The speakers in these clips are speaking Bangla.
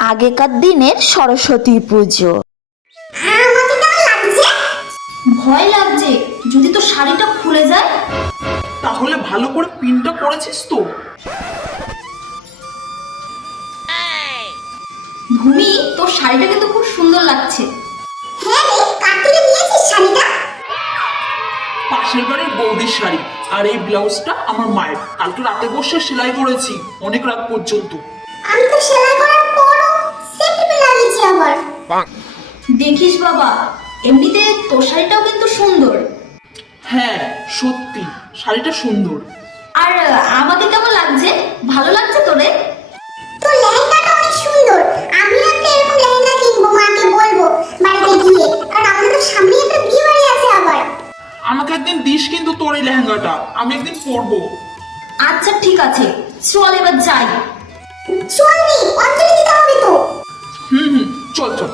আগেকার দিনের সরস্বতী পুজো। ভয় লাগছে। যদি তো শাড়িটা খুলে যায়? তাহলে ভালো করে পিনটা করেছিস তো। ভূমি তোর শাড়িটা কিন্তু খুব সুন্দর লাগছে। হ্যাঁ পাশের বাড়ির বৌদির শাড়ি। আর এই ব্লাউজটা আমার মায়ের। কালকে রাতে বসে সেলাই করেছি অনেক রাত পর্যন্ত। আমি তো সেলাই দেখিস বাবা এমনিতে তোর শাড়িটাও কিন্তু সুন্দর। হ্যাঁ সত্যি শাড়িটা সুন্দর। আর আমাকে কেমন লাগছে? ভালো লাগছে তোরে? তোর লেহেঙ্গাটা অনেক সুন্দর। আমি একটা এরকম লেহেঙ্গা কিনবো মাকে বলব বাড়িতে গিয়ে। কারণ আমাদের তো সামনে একটা বিয়ে বাড়ি আছে আবার। আমাকে একদিন দিস কিন্তু তোর এই লেহেঙ্গাটা আমি একদিন পরবো। আচ্ছা ঠিক আছে। চল এবার যাই। চল অঞ্জলি দিতে হবে তো। হুম হুম। চল চল।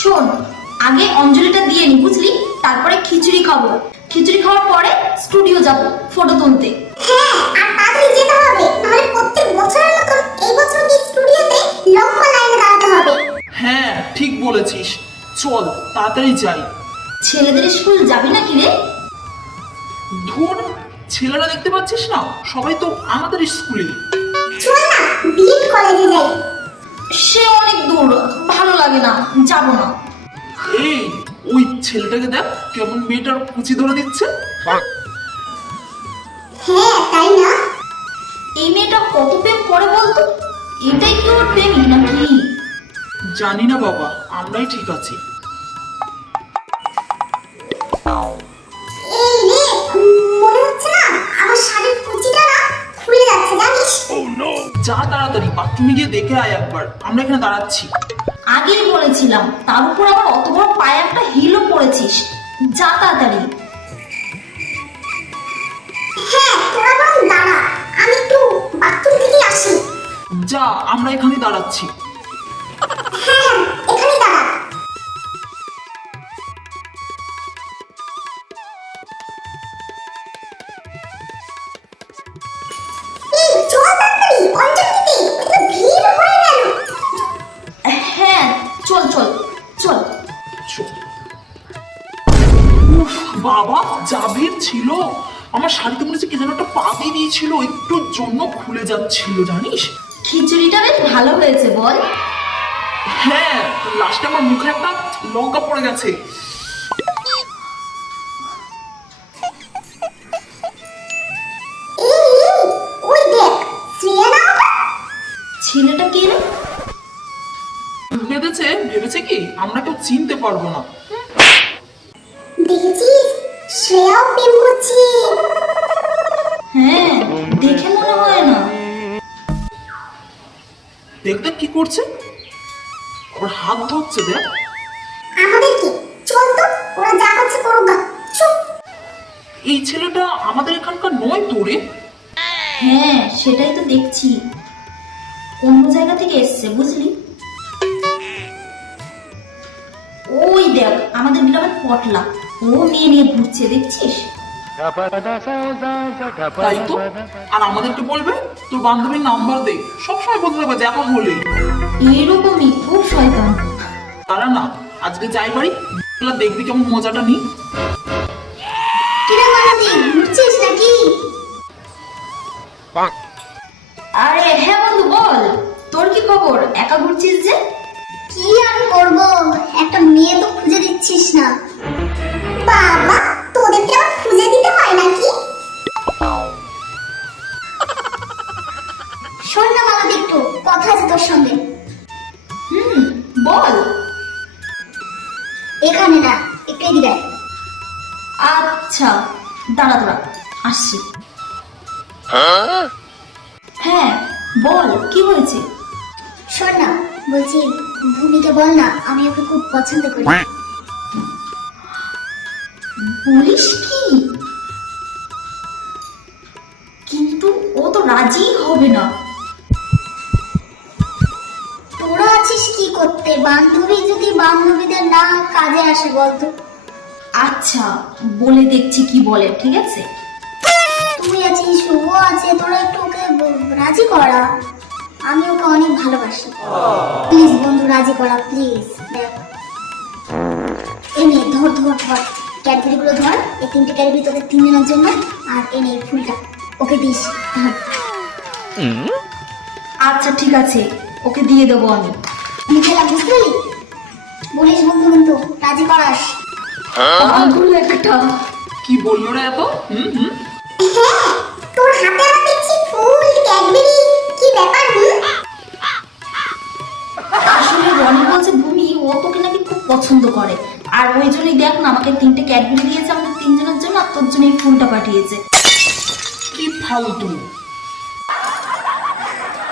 শোন আগে অঞ্জলিটা দিয়ে নি বুঝলি? তারপরে খিচুড়ি খাব। খিচুড়ি খাওয়ার পরে স্টুডিও যাব ফটো তুলতে। হ্যাঁ আর তাড়াতাড়ি যেতে হবে। নাহলে প্রত্যেক বছরের মতন এই বছর কি স্টুডিওতে লম্বা লাইনে দাঁড়াতে হবে? হ্যাঁ ঠিক বলেছিস। চল তাড়াতাড়ি যাই। ছেলেদের স্কুল যাবি নাকি রে? ধুর ছেলেরা দেখতে পাচ্ছিস না? সবাই তো আমাদের স্কুলে। চল না বিএড কলেজে যাই। সে অনেক দূর ভালো লাগে না যাব না। এই ওই ছেলেটাকে দেখ কেমন মেয়েটার কুচি ধরে দিচ্ছে। হ্যাঁ তাই না? এই মেয়েটা কত প্রেম করে বলতো? এটাই কি ওর প্রেমিক নাকি? জানি না বাবা আমরাই ঠিক আছি। যা তাড়াতাড়ি বাথরুমে গিয়ে দেখে আয় একবার। আমরা এখানে দাঁড়াচ্ছি। আগেই বলেছিলাম তার উপর আবার অত বড় পায়ে একটা হিলও পড়েছিস। যা তাড়াতাড়ি। হ্যাঁ যা আমরা এখানে দাঁড়াচ্ছি। বাবা যা ভিড় ছিল। আমার শাড়িতে মনে হচ্ছে কে যেন একটা পা দিয়ে দিয়েছিল একটুর জন্য খুলে যাচ্ছিল জানিস? খিচুড়িটা বেশ ভালো হয়েছে বল। হ্যাঁ লাস্টে আমার মুখে একটা লঙ্কা পড়ে গেছে? ছেলেটা কে ভেবেছে ভেবেছে কি? আমরা কেউ চিনতে পারব না। শ্রেয়াও প্রেম করছে হ্যাঁ দেখে মনে হয় না। দেখ দেখ কি করছে? ওর হাত ধরছে দেখ। আমাদেরকে চল তো ওরা যা করছে করুক গা। এই ছেলেটা আমাদের এখানকার নয় তো রে? হ্যাঁ সেটাই তো দেখছি। অন্য জায়গা থেকে এসছে বুঝলি? ওই দেখ আমাদের গ্রামের পটলা। ও নিয়ে নিয়ে ঘুরছে দেখছিস? তাই তো? আর আমাদেরকে বলবে? তোর বান্ধবীর নাম্বার দে। সবসময় বলতে থাকবে দেখা হলে এরকমই খুব শয়তান। তারা না আজকে যাই বাড়ি দেখবি কেমন মজাটা নি ঘুরছিস নাকি? আরে হ্যাঁ বন্ধু বল। তোর কি খবর? একা ঘুরছিস যে? কি আর করব? একটা মেয়ে তো খুঁজে দিচ্ছিস না। বাবা তোদেরকে আবার খুঁজে দিতে হয় নাকি? শোন না মালতী একটু কথা আছে তোর সঙ্গে। হুম বল। এখানে না একটু এদিকে আচ্ছা দাঁড়া দাঁড়া আসছি। হ্যাঁ বল কি হয়েছে? শোন না বলছি ভূমিকে বল না আমি ওকে খুব পছন্দ করি। বলিস কি? কিন্তু ও তো রাজি হবে না। তোরা আছিস কি করতে? বান্ধবী যদি বান্ধবীদের না কাজে আসে বলতো। আচ্ছা বলে দেখছি কি বলে ঠিক আছে? তুই আছিস শুভ আছে তোরা একটু ওকে রাজি করা। আমি ওকে অনেক ভালোবাসি। প্লিজ বন্ধু রাজি করা প্লিজ। দেখ। এনে ধর ধর ধর। ক্যাডবেরি গুলো ধর এই তিনটে ক্যাডবেরি তোদের তিনজনের জন্য আর এনে এই ফুলটা। Okay this. ধর আচ্ছা ঠিক আছে। ওকে দিয়ে দেবো আমি। বুঝতে পারলি বলিস বন্ধু কিন্তু রাজি করাস। আগুন একটা। কি বলল রে এত? হুম হুম? হ্যাঁ তোর হাতে আমার দেখছি ফুল ক্যাডবেরি কি ব্যাপার হুম? আসলে রনি বলছে ভূমি ও তোকে নাকি খুব পছন্দ করে। আর ওই জন্যই দেখ না আমাকে তিনটে ক্যাডবেরি দিয়েছে আমাদের তিনজনের জন্য আর তোর জন্য এই ফুলটা পাঠিয়েছে। কি ফালতু।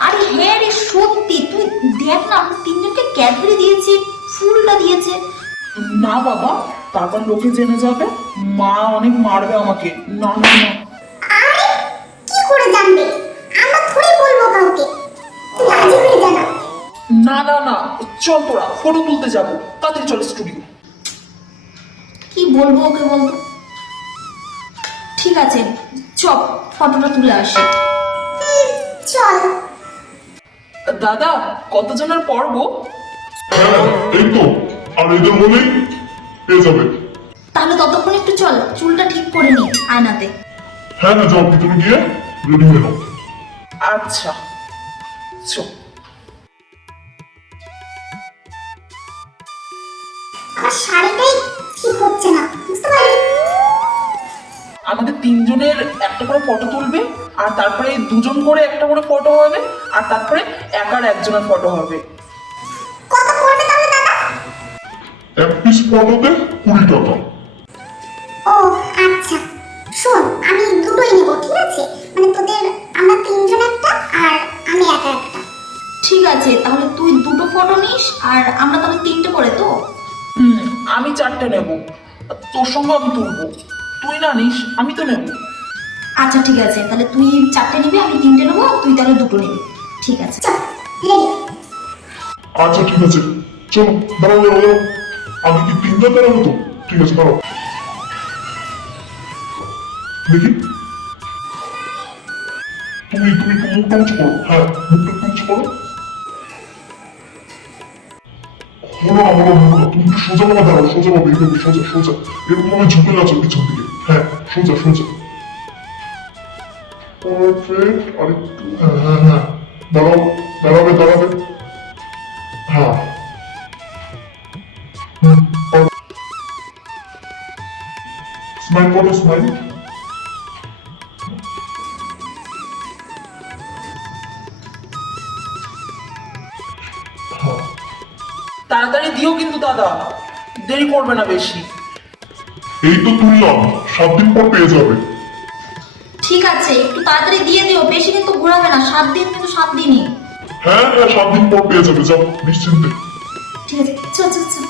আরে হ্যাঁ রে সত্যি তুই দেখ না আমরা তিনজনকে ক্যাডবেরি দিয়েছি ফুলটা দিয়েছে। না বাবা তারপর লোকে জেনে যাবে মা অনেক মারবে আমাকে। না না না। কি করে জানবে? আমরা থোড়ি বলব কাউকে। তুই রাজি হয়ে জানা না। না না চল তোরা ফটো তুলতে যাব। তাড়াতাড়ি চল স্টুডিও বলব ওকে বলতো ঠিক আছে চপ ফটোটা তুলে আসি। চল। দাদা কতজনের পর্ব? হ্যাঁ এই তো। আর এদের মনেই পেয়ে যাবে। তাহলে ততক্ষণ একটু চল চুলটা ঠিক করে নি আয়নাতে। হ্যাঁ যাও ভিতরে গিয়ে রেডি হয়ে নাও। আচ্ছা। চল আমার শাড়িটাই হচ্ছে না বুঝতে পারলি? আমাদের তিনজনের একটা করে ফটো তুলবে আর তারপরে দুজন করে একটা করে ফটো হবে আর তারপরে একার একজনের ফটো হবে। কত পড়বে তাহলে দাদা? এক পিস ফটোতে কুড়ি টাকা। ও আচ্ছা। শোন আমি দুটোই নেব ঠিক আছে? মানে তোদের আমরা তিনজন একটা আর আমি একা একটা। ঠিক আছে তাহলে তুই দুটো ফটো নিস আর আমরা তাহলে তিনটে করে তো? তোর আমি তুলবো। তুই না নিস আমি তো নেব। আচ্ছা ঠিক আছে। তাহলে তুই চারটে নিবি আমি তিনটে নেব তুই তাহলে দুটো নিবি। ঠিক আছে। আচ্ছা ঠিক আছে। চলো দাঁড়াও দাঁড়াও আমি কি তিনটা দাঁড়াবো তো? ঠিক আছে দাঁড়াও। দেখি। তুমি তুমি মুখটা উঁচু করো। হ্যাঁ মুখটা উঁচু করো। না হলো তুমি একটু সোজা ভাবে দাঁড়াও, সোজা ভাবে এইভাবে সোজা সোজা। এরকম ভাবে ঝুঁকে গেছো পিছন দিকে হ্যাঁ সোজা সোজা। পারফেক্ট আরেকটু হ্যাঁ হ্যাঁ হ্যাঁ। দাঁড়াও। তাড়াতাড়ি দিও কিন্তু দাদা। দেরি করবে না বেশি। এই তো তুললাম সাত দিন পর পেয়ে যাবে। ঠিক আছে একটু তাড়াতাড়ি দিয়ে দিও বেশি কিন্তু ঘোরাবে না সাত দিন কিন্তু সাত দিনই। হ্যাঁ হ্যাঁ সাত দিন পর পেয়ে যাবে যাও নিশ্চিন্তে। ঠিক আছে চল চল চল।